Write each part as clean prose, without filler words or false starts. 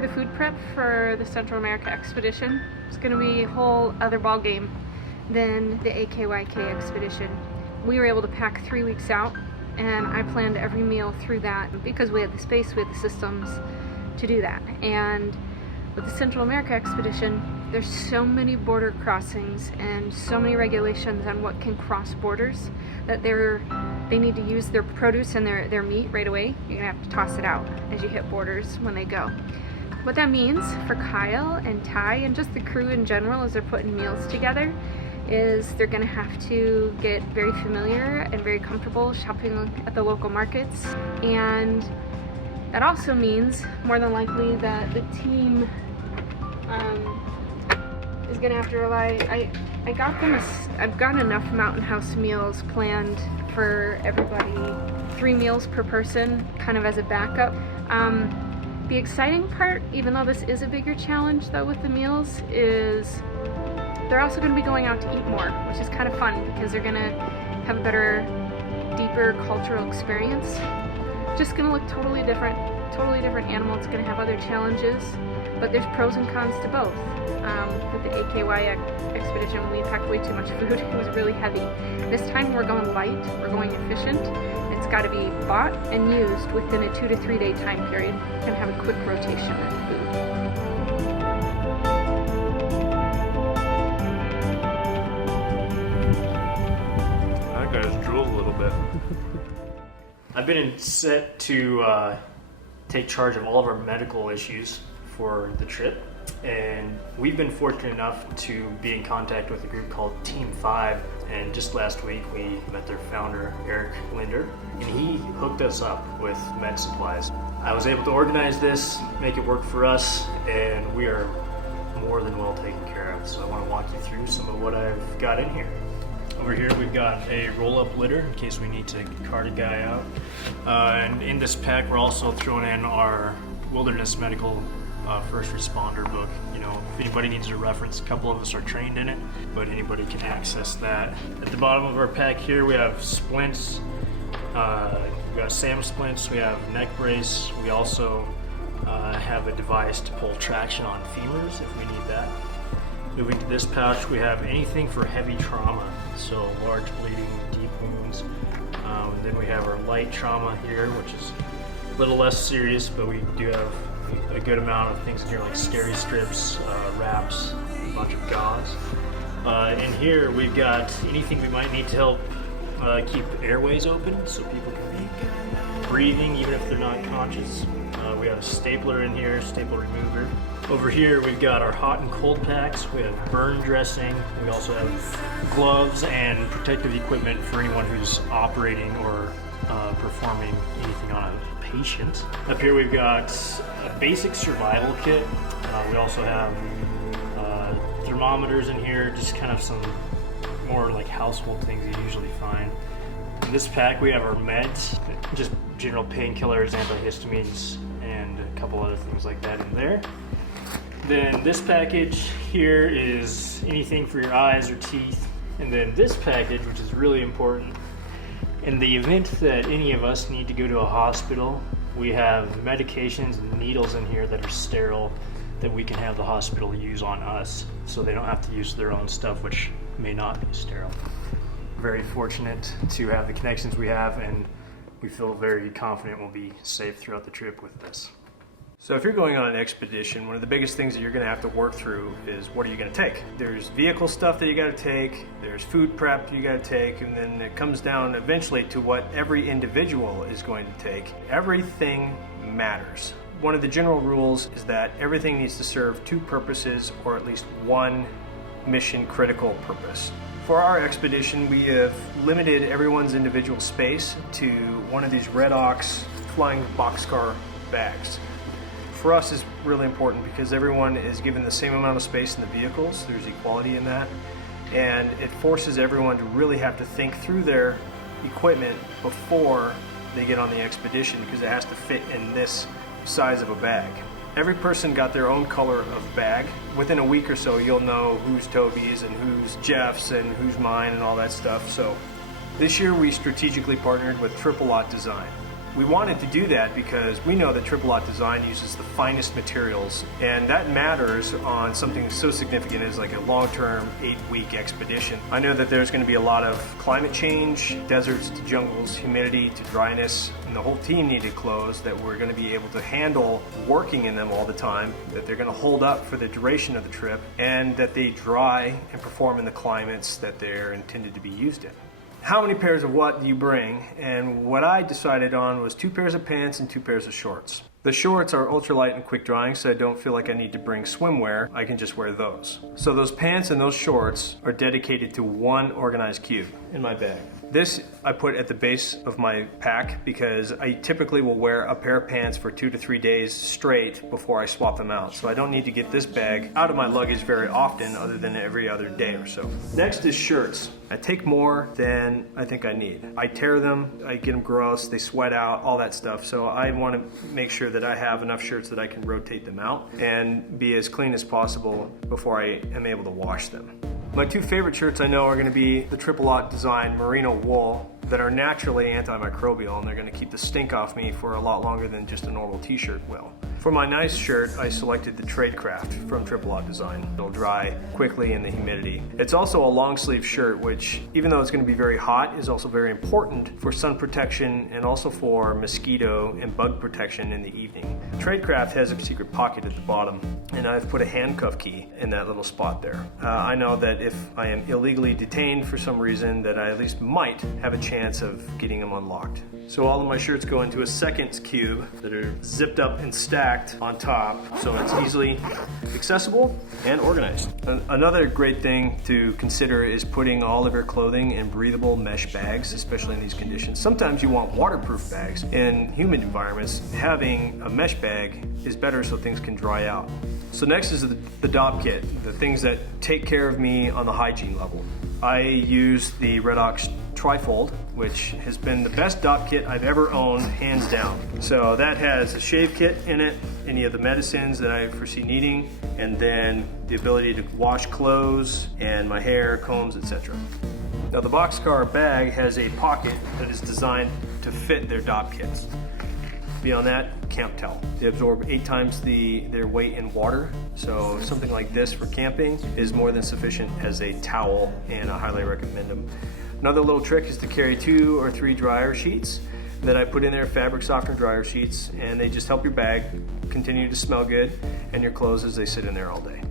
the food prep for the Central America expedition. It's going to be a whole other ball game than the AKYK expedition. We were able to pack 3 weeks out, and I planned every meal through that because we had the space, we had the systems to do that. And with the Central America expedition, there's so many border crossings and so many regulations on what can cross borders that they need to use their produce and their meat right away. You're gonna have to toss it out as you hit borders when they go. What that means for Kyle and Ty and just the crew in general as they're putting meals together is they're gonna have to get very familiar and very comfortable shopping at the local markets. And that also means more than likely that the team is gonna have to rely. I've got enough Mountain House meals planned for everybody, 3 meals per person, kind of as a backup. The exciting part, even though this is a bigger challenge though with the meals, is they're also going to be going out to eat more, which is kind of fun because they're going to have a better, deeper cultural experience. Just going to look totally different animal. It's going to have other challenges, but there's pros and cons to both. With the AKY expedition, we packed way too much food. It was really heavy. This time we're going light, we're going efficient. It's got to be bought and used within a 2 to 3 day time period. We're going to have a quick rotation of food. I just drooled a little bit. I've been set to take charge of all of our medical issues for the trip, and we've been fortunate enough to be in contact with a group called Team 5, and just last week we met their founder, Eric Linder, and he hooked us up with med supplies. I was able to organize this, make it work for us, and we are more than well taken care of. So I want to walk you through some of what I've got in here. Over here we've got a roll-up litter in case we need to cart a guy out. And in this pack we're also throwing in our wilderness medical first responder book. You know, if anybody needs a reference, a couple of us are trained in it, but anybody can access that. At the bottom of our pack here we have splints, we've got SAM splints, we have neck brace, we also have a device to pull traction on femurs if we need that. Moving to this pouch, we have anything for heavy trauma, so large bleeding, deep wounds. Then we have our light trauma here, which is a little less serious, but we do have a good amount of things in here like scary strips, wraps, a bunch of gauze. In here we've got anything we might need to help keep airways open so people can be breathing even if they're not conscious. We have a stapler in here, staple remover. Over here we've got our hot and cold packs, we have burn dressing, we also have gloves and protective equipment for anyone who's operating or performing anything on a patient. Up here we've got a basic survival kit. We also have thermometers in here, just kind of some more like household things you usually find. In this pack we have our meds, just general painkillers, antihistamines, and a couple other things like that in there. Then this package here is anything for your eyes or teeth. And then this package, which is really important, in the event that any of us need to go to a hospital, we have medications and needles in here that are sterile that we can have the hospital use on us so they don't have to use their own stuff, which may not be sterile. Very fortunate to have the connections we have, and we feel very confident we'll be safe throughout the trip with this. So if you're going on an expedition, one of the biggest things that you're going to have to work through is what are you going to take? There's vehicle stuff that you got to take, there's food prep you got to take, and then it comes down eventually to what every individual is going to take. Everything matters. One of the general rules is that everything needs to serve 2 purposes, or at least 1 mission critical purpose. For our expedition, we have limited everyone's individual space to one of these Red Ox flying boxcar bags. For us is really important because everyone is given the same amount of space in the vehicles. There's equality in that, and it forces everyone to really have to think through their equipment before they get on the expedition because it has to fit in this size of a bag. Every person got their own color of bag. Within a week or so you'll know who's Toby's and who's Jeff's and who's mine and all that stuff. So this year we strategically partnered with Aught Design. We wanted to do that because we know that Triple Aught Design uses the finest materials, and that matters on something so significant as like a long-term 8-week expedition. I know that there's going to be a lot of climate change, deserts to jungles, humidity to dryness, and the whole team needed clothes that we're going to be able to handle working in them all the time, that they're going to hold up for the duration of the trip, and that they dry and perform in the climates that they're intended to be used in. How many pairs of what do you bring? And what I decided on was 2 pairs of pants and 2 pairs of shorts. The shorts are ultralight and quick drying, so I don't feel like I need to bring swimwear. I can just wear those. So those pants and those shorts are dedicated to one organized cube in my bag. This I put at the base of my pack because I typically will wear a pair of pants for 2 to 3 days straight before I swap them out. So I don't need to get this bag out of my luggage very often, other than every other day or so. Next is shirts. I take more than I think I need. I tear them, I get them gross, they sweat out, all that stuff. So I want to make sure that I have enough shirts that I can rotate them out and be as clean as possible before I am able to wash them. My 2 favorite shirts I know are going to be the Triple Aught Design merino wool that are naturally antimicrobial, and they're going to keep the stink off me for a lot longer than just a normal t-shirt will. For my nice shirt, I selected the Tradecraft from Triple Aught Design. It'll dry quickly in the humidity. It's also a long sleeve shirt, which, even though it's going to be very hot, is also very important for sun protection and also for mosquito and bug protection in the evening. Tradecraft has a secret pocket at the bottom, and I've put a handcuff key in that little spot there. I know that if I am illegally detained for some reason, that I at least might have a chance of getting them unlocked. So all of my shirts go into a second cube that are zipped up and stacked on top, so it's easily accessible and organized. Another great thing to consider is putting all of your clothing in breathable mesh bags, especially in these conditions. Sometimes you want waterproof bags. In humid environments, having a mesh bag is better so things can dry out. So next is the DOP kit, the things that take care of me on the hygiene level. I use the Red Ox Trifold, which has been the best DOP kit I've ever owned, hands down. So that has a shave kit in it, any of the medicines that I foresee needing, and then the ability to wash clothes and my hair, combs, etc. Now the Boxcar bag has a pocket that is designed to fit their DOP kits. Beyond that, can't tell. They absorb 8 times their weight in water, so something like this for camping is more than sufficient as a towel, and I highly recommend them. Another little trick is to carry 2 or 3 dryer sheets that I put in there, fabric softener dryer sheets, and they just help your bag continue to smell good and your clothes as they sit in there all day.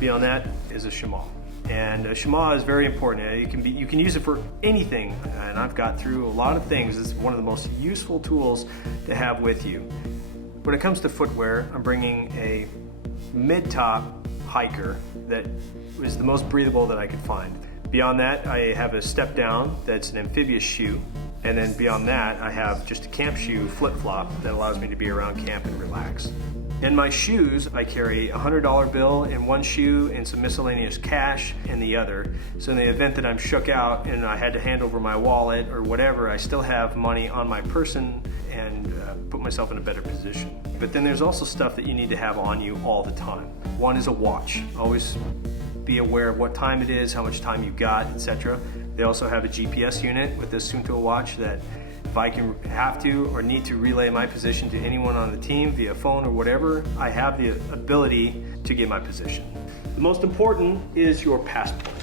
Beyond that is a chamois. And a chamois is very important. You can use it for anything, and I've got through a lot of things. It's one of the most useful tools to have with you. When it comes to footwear, I'm bringing a mid-top hiker that is the most breathable that I could find. Beyond that, I have a step down that's an amphibious shoe, and then beyond that, I have just a camp shoe flip-flop that allows me to be around camp and relax. In my shoes, I carry a $100 bill in one shoe and some miscellaneous cash in the other. So in the event that I'm shook out and I had to hand over my wallet or whatever, I still have money on my person and put myself in a better position. But then there's also stuff that you need to have on you all the time. One is a watch. Always be aware of what time it is, how much time you've got, etc. They also have a GPS unit with this Suunto watch that if I can have to or need to relay my position to anyone on the team via phone or whatever, I have the ability to get my position. The most important is your passport.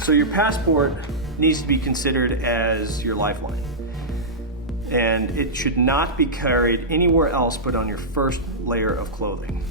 So your passport needs to be considered as your lifeline. And it should not be carried anywhere else but on your first layer of clothing.